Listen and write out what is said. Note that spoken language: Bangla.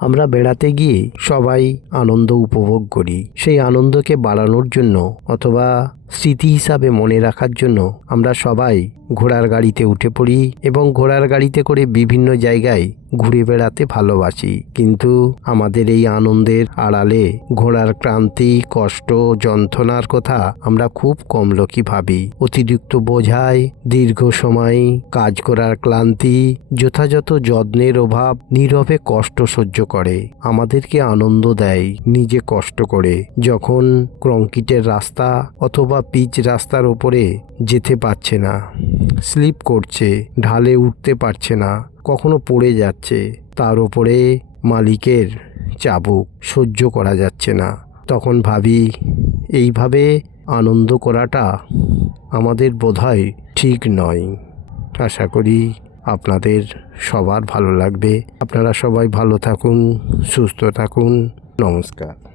আমরা বেড়াতে গিয়ে সবাই আনন্দ উপভোগ করি। সেই আনন্দকে বাড়ানোর জন্য অথবা স্মৃতি হিসাবে মনে রাখার জন্য আমরা সবাই ঘোড়ার গাড়িতে উঠে পড়ি এবং ঘোড়ার গাড়িতে করে বিভিন্ন জায়গায় ঘুরে বেড়াতে ভালোবাসি। কিন্তু আমাদের এই আনন্দের আড়ালে ঘোড়ার ক্লান্তি, কষ্ট, যন্ত্রণার কথা আমরা খুব কম লোকই ভাবি। অতিরিক্ত বোঝাই, দীর্ঘ সময় কাজ করার ক্লান্তি, যথাযথ যত্নের অভাব, নীরবে কষ্ট সহ্য করে আমাদেরকে আনন্দ দেয় নিজে কষ্ট করে। যখন কংক্রিটের রাস্তা অথবা পিচ রাস্তার ওপরে যেতে পারছে না, স্লিপ করছে, ঢালে উঠতে পারছে না, কখনো পড়ে যাচ্ছে, তার ওপরে মালিকের চাবুক সহ্য করা যাচ্ছে না, তখন ভাবি এইভাবে আনন্দ করাটা আমাদের বোধহয় ঠিক নয়। আশা করি আপনাদের সবার ভালো লাগবে। আপনারা সবাই ভালো থাকুন, সুস্থ থাকুন। নমস্কার।